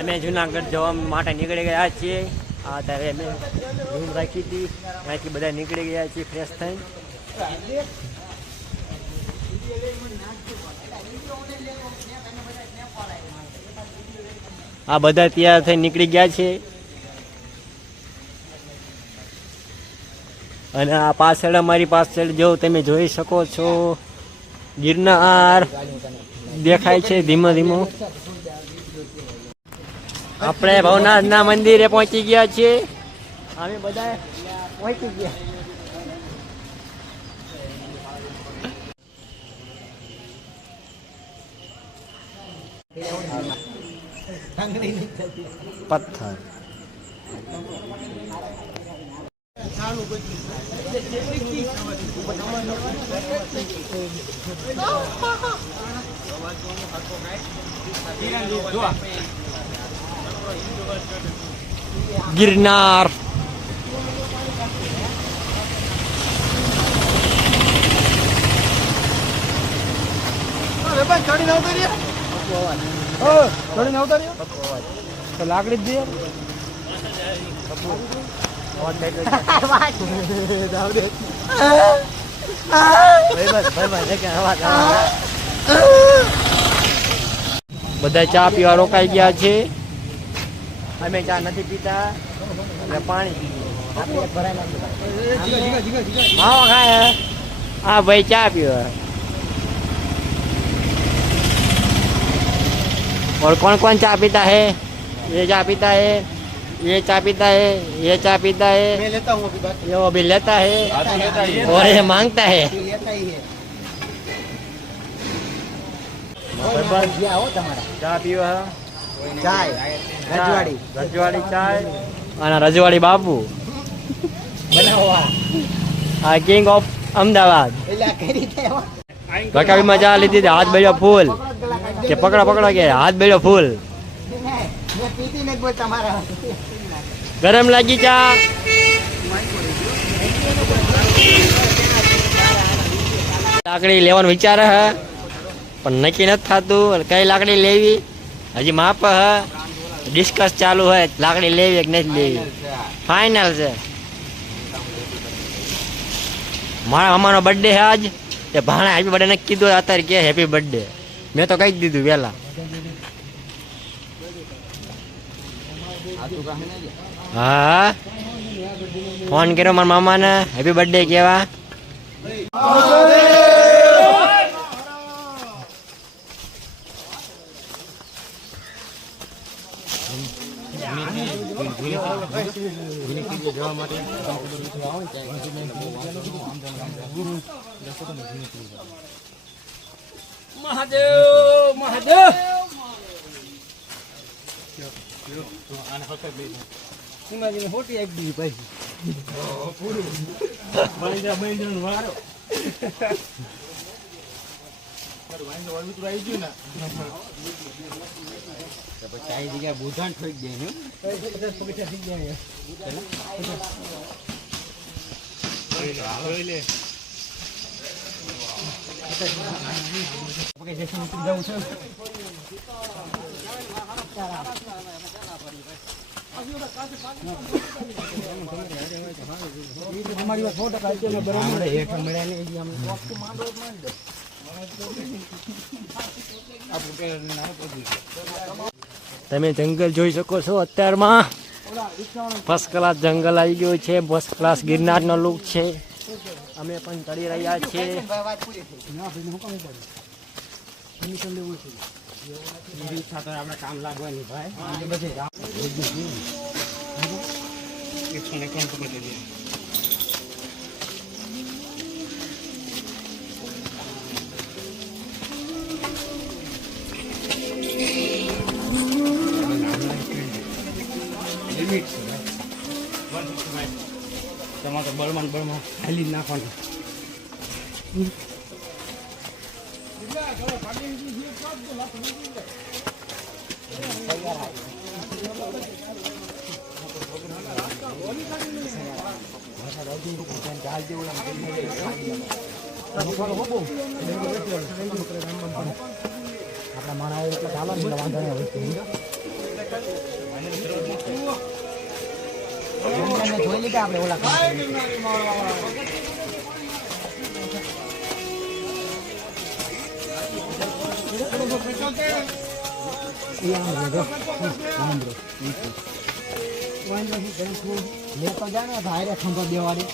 અમે જુનાગઢ જવા માટે નીકળી ગયા છીએ. અત્યારે અમે રૂમ રાખી હતી, ત્યાંથી બધા નીકળી ગયા છીએ ફ્રેશ થઈને. આ બધા તૈયાર થઈને નીકળી ગયા છે. અને આ પાછળ અમારી પાછળ જો તમે જોઈ શકો છો ગિરનાર દેખાય છે ધીમો ધીમો. આપણે ભવનાથના મંદિરે પહોંચી ગયા છીએ. અમે બધા પહોંચી ગયા. પથ્થર ગિરનાર લાકડી દે બધા ચા પીવા રોકાઈ ગયા છે. અમે ચા નથી પીતા એટલે પાણી હા ભાઈ ચા પીવા. और कौन कौन चाय पीता है? ये चाय पीता है, ये चाय पीता है, ये चाय पीता है, मैं लेता हूँ अभी बात, ये वो भी लेता है और ये मांगता है. ચા પીવા રજવાડી ચાય અને રજવાડી બાપુ આ કિંગ ઓફ અમદાવાદ. કકાવી માં ચા લીધી હાથ બેડ્યો ફૂલ કે પકડો પકડો કે હાથ બેડ્યો ફૂલ. ગરમ લાગી ચા. લાકડી લેવાનો વિચાર હે પણ નક્કી નથી થતું કઈ લાકડી લેવી. હજી માપ હ ડિસ્કસ ચાલુ હોય લાકડી લેવી કે નથી લેવી. ફાઇનલ છે. મારા મામાનો બર્થડે છે આજ. તે ભાણા હેપી બર્થડે ને કીધું અત્યારે કે હેપી બર્થડે. મેં તો કહી જ દીધું વહેલા. હા ફોન કર્યો મારા મામાને હેપી બર્થડે કેવા. મહાદેવ મહાદેવ હોટી આપી દીધી પાછી વારો ચાય જગ્યા બુધાન ઠોકી દે. તમે જંગલ જોઈ શકો છો. અત્યારમાં ફર્સ્ટ ક્લાસ જંગલ આવી ગયું છે. ફર્સ્ટ ક્લાસ ગિરનારનો લુક છે. અમે પણ ચડી રહ્યા છીએ. આપણે કામ લાગવાની ભાઈ. તમારે બળમાં બળમાં હાલી નાખવાનું. આપણા માણસ એટલે ચાલો ને વાંધો નહીં. લીધા આપણે ઓલા લે તો જાણે ભાઈ ખંભા દેવાની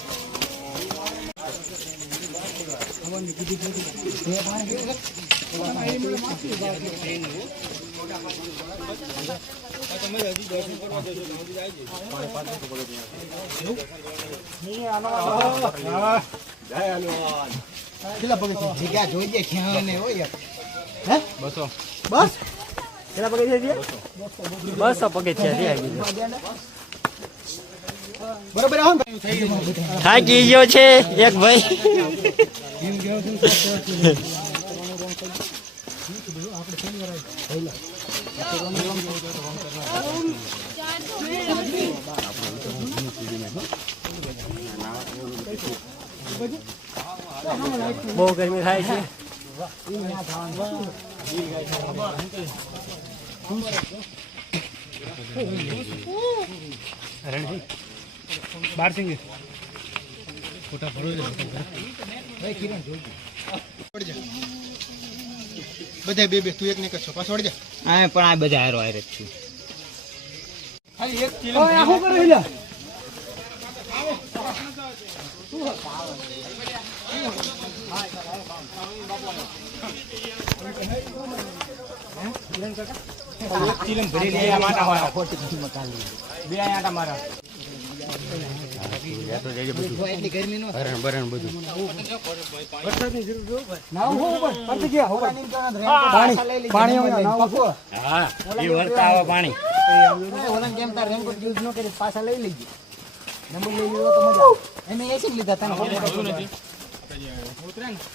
કેટલા પગે જગ્યા જોઈ દે ખ્યાલ ને હોય હે 200 બસ કેટલા પગે છે 200 પગથિયા છે બરોબર આવો થાકી ગયો છે એક ભાઈ બહુ ગરમી થાય છે બાર સિંગે ફોટા ભરો ભાઈ કિરણ જોઈ બધા બે તું એક ને કરશો પાછો વળી જા હા પણ આ બધા હારો હારે જ છું ખાલી એક કિલો ઓય આ શું કરે લ્યા એક ચીલમ ભરી લે આ માટા મારા ખોટી કિંમત કાલી બે આટા મારા એટલી ગરમી નો બરણ બધું વરસાદની જરૂર જો નાવ હો ઉપર પરથી ગયા હોરા નીમ પાણી હા એ વરતા આવે પાણી ઓલા કેમ તાર રેનકોટ યુઝ ન કરી પાછા લઈ લેજો નંબર લઈ લીધો તો મજા એને એસી લીધા તને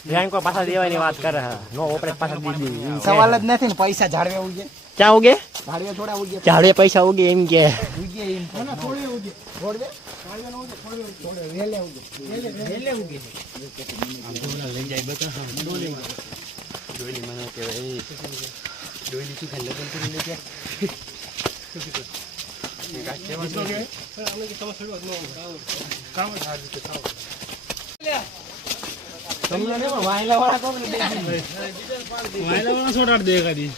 રેનકો પાછા દેવાની વાત કરે નો ઓપરેટ પાછા દીધી સવાલ જ નથી ને પૈસા જાળવે ઉગે ક્યાં ઉગે જાળવે થોડા ઉગે ઝાડવે પૈસા ઉગે એમ કે ઉગે એમ ના થોડે ઉગે થોડે જાળવે નો ઉગે થોડે વેલે ઉગે વેલે ઉગે આમ ડોલા લઈ જાય બતા ડોલી ડોલી મને કે ભાઈ ડોલી શું ખાલી લગન કરી લે કે કામ સારું છે કામ તમને ને વાયલા વાળા કોમ ને વાયલા વાળા છોડાડ દે કાદી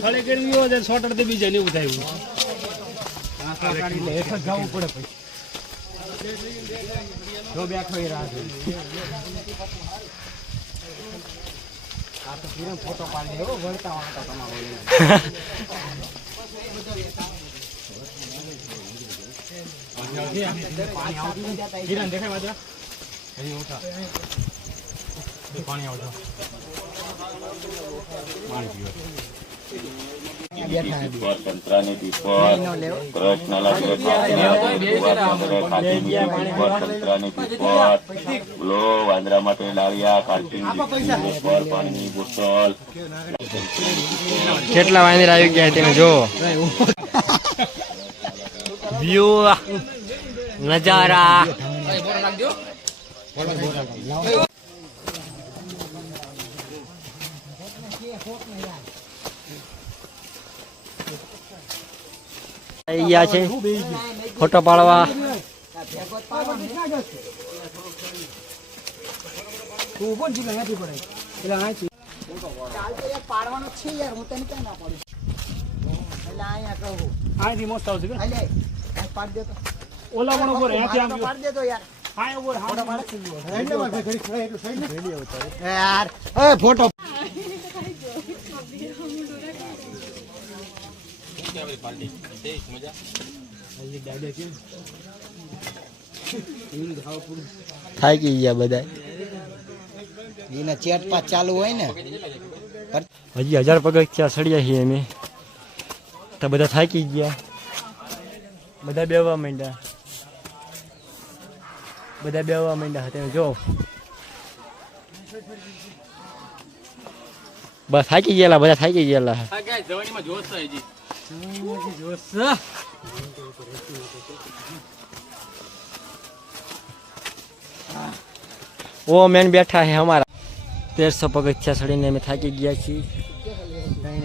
ખાલી કરી યો દે છોડાડ દે બીજા ને ઉઠાયું આ કાઢી લે એક જવું પડે પછી જો બેઠો એ રાહ આ તો કિરણ ફોટો પાડી દેવો વળતા વાળા તમારો કિરણ દેખાય માત્ર અહીં ઉઠા પાણી આવજો પાણી પીવો સ્વતંત્રની પીપર કૃષ્ણ લગ્ન સ્વતંત્રની પીપર લો વાંદરા માટે લાવ્યા કાર્ટિંગ પાણીની બોટલ કેટલા વાંદરા આવી ગયા તમે જો વ્યૂ નજારા આવી ગયા છે ફોટો પાડવા પાડવાનો છે યાર હું તને ક્યાં ના પાડું એટલે અહીંયા કહું આથી મસ્ત આવશે કે પાડ દે તો ઓલા પણ ઉપર અહીંથી આમ પાડ દે તો યાર હા ઉપર ફોટો પાડ યાર એ ફોટો થાકી ગયા બધા એના ચેટ પાસ ચાલુ હોય ને હજી 1000 પગથિયા ચડ્યા છીએ અમે તો બધા થાકી ગયા બધા બેવા માંડ્યા તમે જો બસ થાકી ગયેલા બધા થાકી ગયેલા જવાનીમાં જોશ છે હજી ઓ મેન બેઠા है हमारा 1300 પગથિયા ચડીને અમે થાકી ગયા છીએ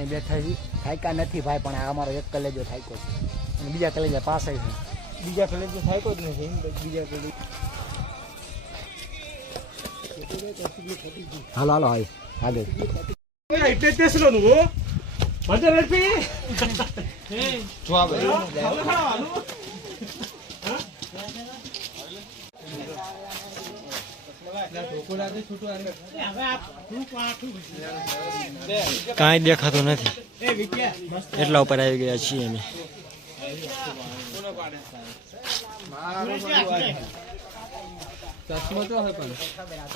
બેઠા છીએ થાક્યા નથી ભાઈ પણ આ અમારો એક કલેજો થાક્યો છે અને બીજા કલેજા પાસે છે. બીજા કલેજ તો થાય જ નથી બીજા કલેજ. હાલો હાલો હાય આગળ એટલે તેસલો નું હો મજા રેપી જો આવે કાંઈ દેખાતું નથી એટલા ઉપર આવી ગયા છીએ અમે.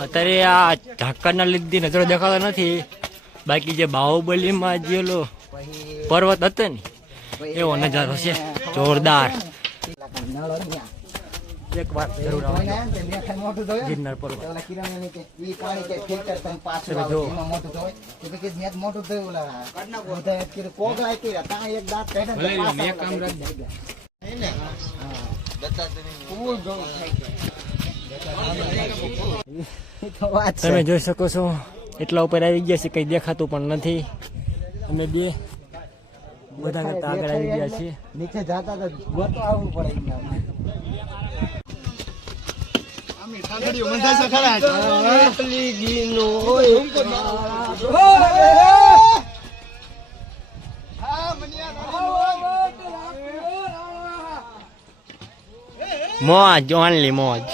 અત્યારે આ ઢાંકરના લીધે નજરો દેખાતો નથી. બાકી જે બાહુબલીમાં જે ઓલો પર્વત હતો ને એવો નજારો છે જોરદાર. એક વાર જરૂર આવજો ગિરનાર પર્વત. તમે જો તમે જોઈ શકો છો એટલા ઉપર આવી ગયા છે, કઈ દેખાતું પણ નથી. અમે બે બધા કરતા આગળ આવી ગયા છીએ. નીચે જતા તો ગોતો આવવું પડે. મોજ ઓનલી મોજ.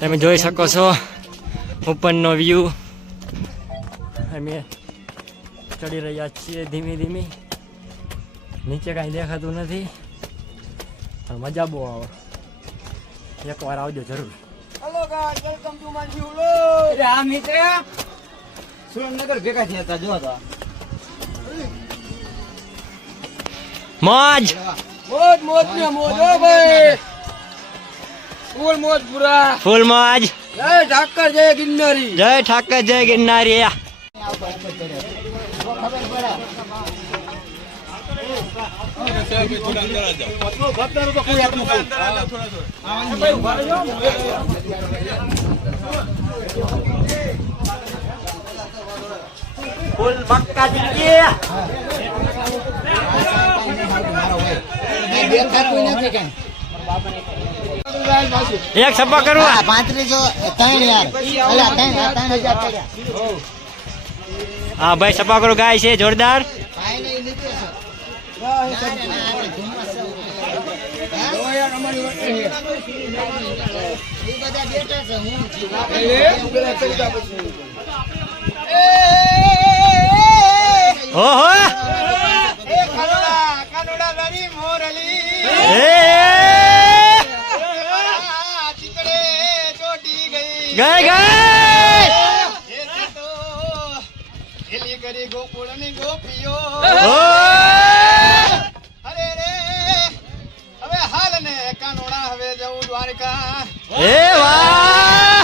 તમે જોઈ શકો છો ઉપરનો વ્યૂ. અમે ચડી રહ્યા છીએ ધીમે ધીમે. નીચે કાંઈ દેખાતું નથી પણ મજા બહુ આવે. એકવાર આવજો જરૂર. Hello guys, welcome to my new vlog. અરે આ મિત્ર સુરેન્દ્રનગર ભેગા થયા હતા. જો તો મોજ મોજ મોજ ને મોજ હો ભાઈ. ફૂલ મોજ પૂરા. ફૂલ મોજ. જય ઠાકર જય ગિરનારી. જય ઠાકર જય ગિરનારી. ફૂલ મક્કા દીકરી. એક સભા કરવા 35,000 હા ભાઈ સભા કરો ગાય છે જોરદાર. ઓહો ગઈ ગઈ ગોકુળ ની ગોપીઓ અરે રે હવે હાલ ને કાનોડા હવે જવું દ્વારકા. એ વાહ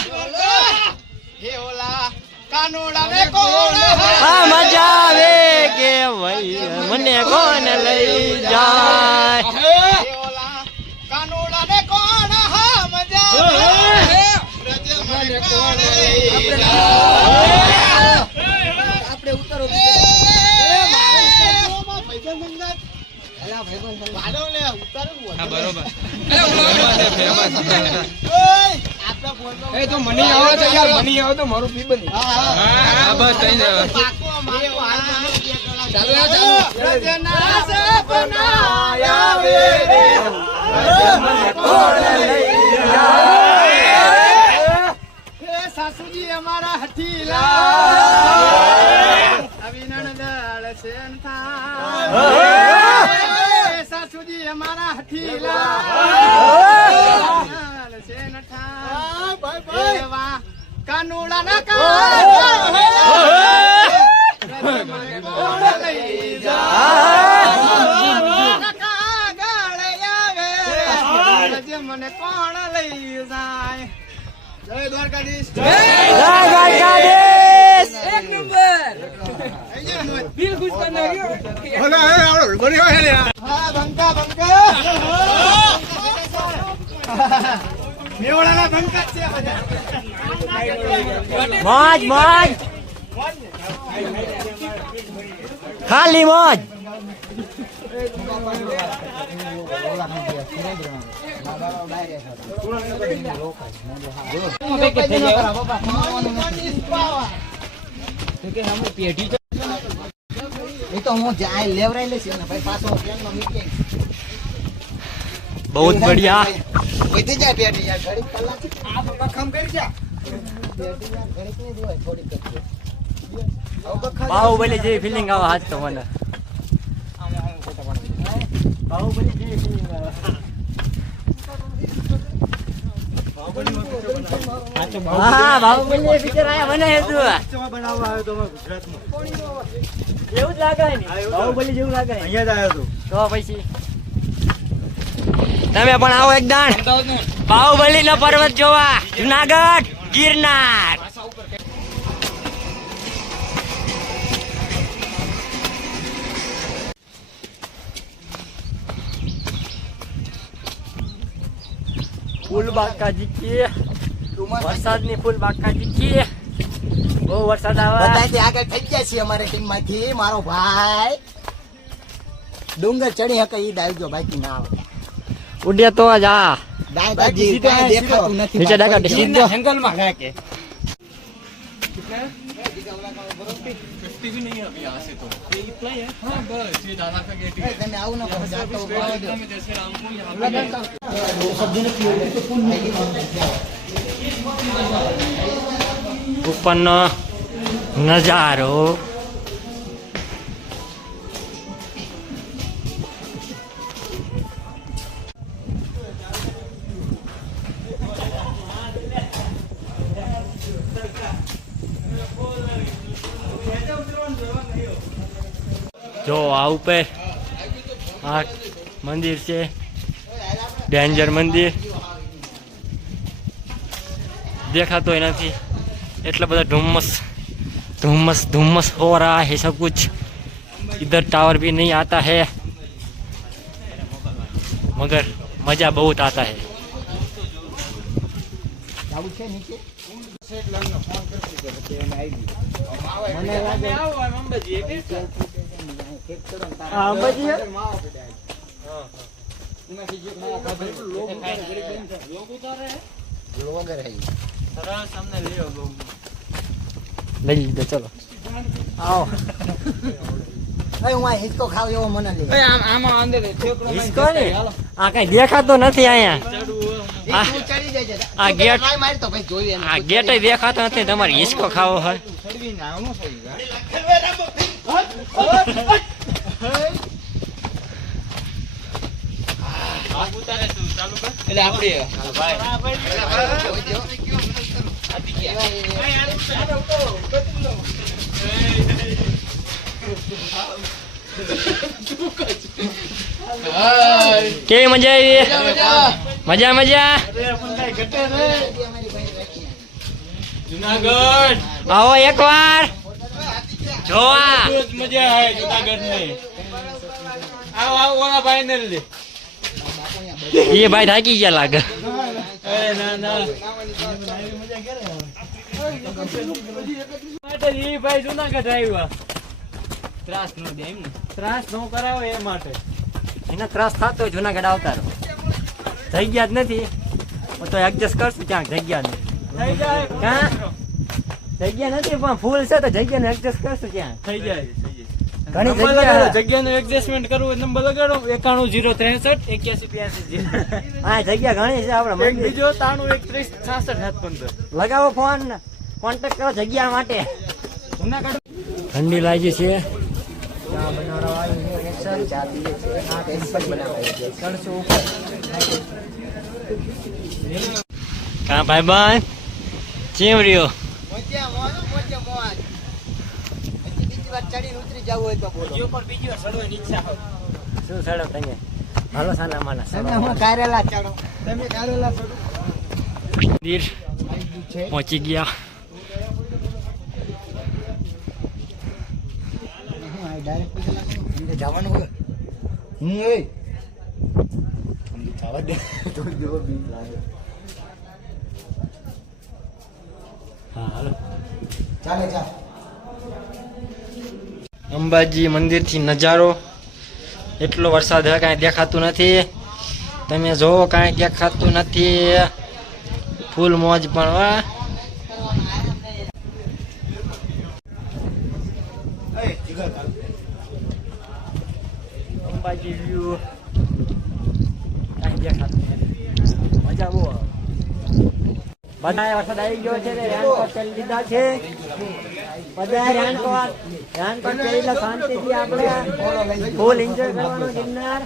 હે ઓલા કાનોડા ને કોણ આ મજા આવે કે ભાઈ મને કોણ લઈ જાય. હે ઓલા કાનોડા ને કોણ હા મજા આવે રજ મને કોણ લઈ જાય. આપણે ઉતરો સાસુજી અમારા હઠીલા અવિનંદળ સેન સાસુજી અમારા હઠીલા સેન કાનુડા ના મને કોણ લઈ જાય. જય દ્વારકાધીશ. જય દ્વારકાધીશ. એક નંબર. દિલ ખુશ કરી નાખ્યો. હા બંકા બંકા. મેવાડાના બંકા છે બધા. મોજ મોજ ખાલી મોજ. એ તો હું જાય લેવરાઈ લેશે ને ભાઈ પાછો ટ્રેનમાં મીટિંગ बहुत बढ़िया વધી જાય પેટી યાર ઘડીક કલાક આ તો બખમ કરી જા પેટી યાર ઘડીક નહીં જોવાય થોડીક જ बाहुबली જેવી ફિલિંગ આવે આજ તો મને બાહુબલી જેવી ફિલિંગ આવે હા બાહુબલી પિક્ચર આયા બને હતું બનાવવા આવ્યો તો ગુજરાતમાં એવું જ લાગે ને બાહુબલી જેવું લાગે અહીંયા જ આવ્યો તો પછી તમે પણ આવો એક દાણ બાહુબલી નો પર્વત જોવા જુનાગઢ ગિરનાર ફૂલ બાકાજી કી વરસાદની ફૂલ બાકાજી કી બહુ વરસાદ આવે બધાથી આગળ થઈ ગયા છીએ અમારી ટીમ માંથી મારો ભાઈ ડુંગર ચડી હકે ઈ ડાલજો બાકી ના આવે ઉડે તો જ આ બાકી દેખાતું નથી નીચે ડાકા સીધો જંગલમાં ગાકે તમે આવું ન કરો જાતો ઉપરનો નજારો જો આ ઉપર આ મંદિર છે ડેન્જર મંદિર દેખાતો નથી એટલા બધા ધुम्मस धुम्मस धुम्मस हो रहा है सब कुछ इधर टावर भी नहीं आता है मगर मजा बहुत आता है આવું છે નીચે લઈ લીધો ચલો આવો હું આ હિચકો ખાવ એવો મને લે હિસકો ને આ કઈ દેખાતો નથી અહીંયા તું ચડી જાય છે આ ગેટ ટ્રાય માર તો ભાઈ જોઈએ આ ગેટ દેખાતો નથી તમારે હિસકો ખાવો હોય ચડવી ના આવું થઈ કેવી મજા આવી મજા મજા જુનાગઢ આવો એકવાર જોવા મજા આવે જુનાગઢ ની આવો આવો ઓલા ભાઈ ને લે એ ભાઈ થાકી ગયા લાગે ના ના માટે ઈ ભાઈ જુનાગઢ આવ્યા ત્રાસ નો દે એમ ને ત્રાસ નો કરાવો એ માટે એને ત્રાસ થતો હોય જુનાગઢ આવતા રહો જગ્યા જ નથી તો એડજસ્ટ કરશું ક્યાંક જગ્યા થઈ જાય ક્યાં જગ્યા નથી પણ ફૂલ છે તો જગ્યાને એડજસ્ટ કરશું ક્યાં થઈ જાય ઘણી નંબર જગ્યા લગાડો જગ્યાનું એડજસ્ટમેન્ટ કરવું હોય નંબર લગાડો 91 063 81 85 હા જગ્યા ઘણી છે આપણે એક બીજો 93 1 30 66 715 લગાવો ફોન કોન્ટેક્ટ કરો જગ્યા માટે ઠંડી લાગી છે કા ભાઈ બાન ચેમ રહ્યો ઉતરી જવું હોય તો બોલો શું સડો તમે હાલો સાના માના તમે હું કારેલા ચાડો તમે કારેલા ચડો મંદિર પહોંચી ગયા જવાનું હોય જવા દે થોડી દેવો બીક લાગે હા હાલો ચાલે ચાલ અંબાજી મંદિરથી નજારો એટલો વરસાદ હવે કાંઈ દેખાતું નથી. તમે જોવો કાંઈ દેખાતું નથી. ફૂલ મોજ પણ હોય. અંબાજી વ્યૂ કાંઈ દેખાતું નથી. મજા બહુ આવે. બધા વરસાદ આવી ગયો છે ને રેનકોટ પહેરી લીધા છે. બધા રેનકોટ પહેરી એટલે શાંતિથી આપણે ફૂલ એન્જોય કરવાનું ગિરનાર.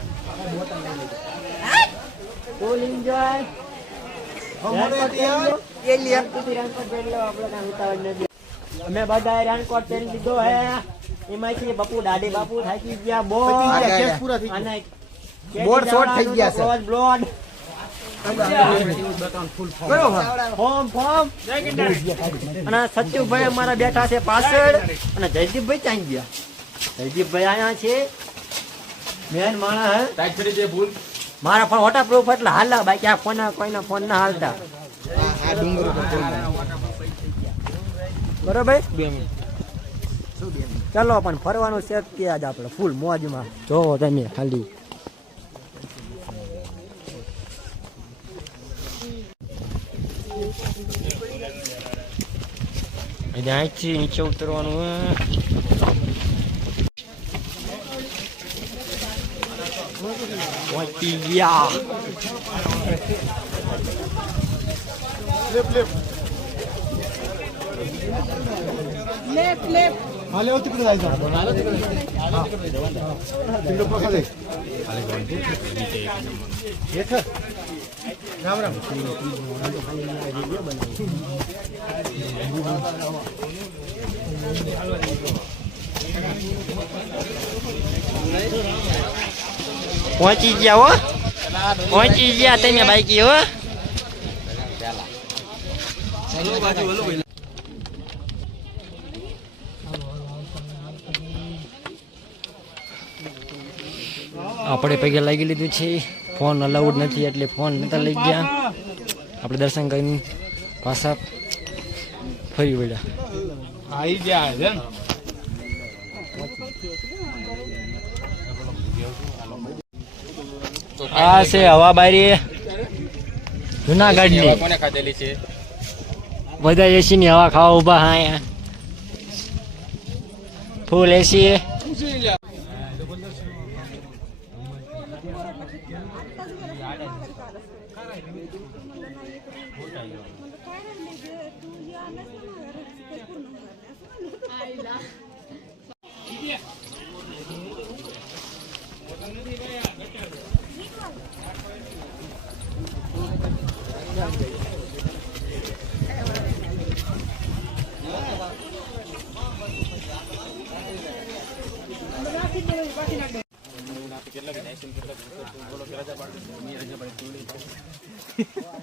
Full enjoy. અમે બધા રેનકોટ પહેરી લીધો હે. એમાંથી બાપુ દાદી બાપુ થાકી ગયા બહુ. અને બોર્ડ શોર્ટ થઈ ગયા છે. બ્લોડ અને સચિવભાઈ અમારા બેઠા છે પાછળ અને જયદીપભાઈ ત્યાં ગયા. જયદીપભાઈ આયા છે મેન માણસ હે. મારા ફોન વોટરપ્રૂફ એટલે હાલા બાકી આ ફોન કોઈના ફોન ના હાલતા. બરોબર ચાલો પણ ફરવાનું છે કે આજ આપણે ફૂલ મોજમાં. જોવો તમે ખાલી અહીંથી નીચે ઉતરવાનું. પહોંચી ગયા. હાલે આવતી કુદે જાય છે. રામ રામ. પહોંચી ગયા હો. પહોંચી ગયા તમે બાઈકી હો. આપણે પગે લાગી લીધું છે. ફોન અલાઉડ નથી એટલે ફોન નતા લઈ ગયા. આપણે દર્શન કરીને પાછા ફરી વળ્યા. આવી ગયા છે ને. આ છે હવાબારી જુનાગઢની. કોને ખાધેલી છે? બધા એસી ની હવા ખાવા ઉભા. હા અહીંયા ફૂલ એસી.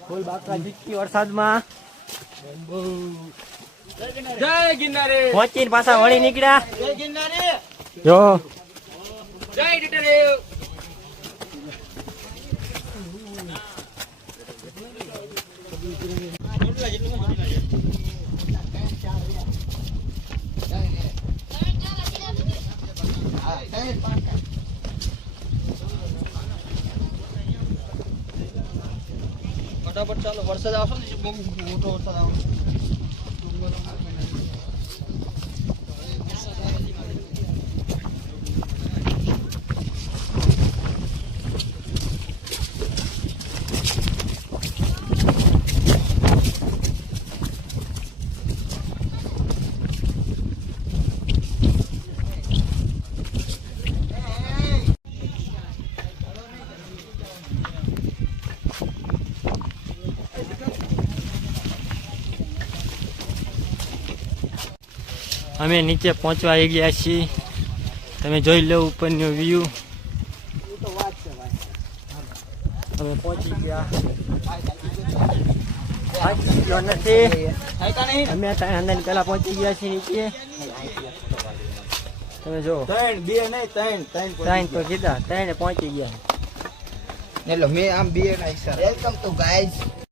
ફૂલ બાકા જીટકી વરસાદમાં જય ગિરનારે. પહોંચીને પાછા વળી નીકળ્યા. જય ગિરનારે. જો જય ગિરનારે. ફટાફટ ચાલો. વરસાદ આવશે ને બહુ મોટો વરસાદ આવશે. અમે નીચે પહોંચવા આવી ગયા છીએ. તમે જોઈ લો ઉપરનો વ્યૂ. અમે પહોંચી ગયા. નથી અમે અંદર પેલા પહોંચી ગયા છીએ નીચે. તમે જો 3 2 નહીં 3 ત્રણ તો કીધા. ત્રણે પહોંચી ગયા. એટલે મેં આમ 2 ના ઈશારા. Welcome to guys.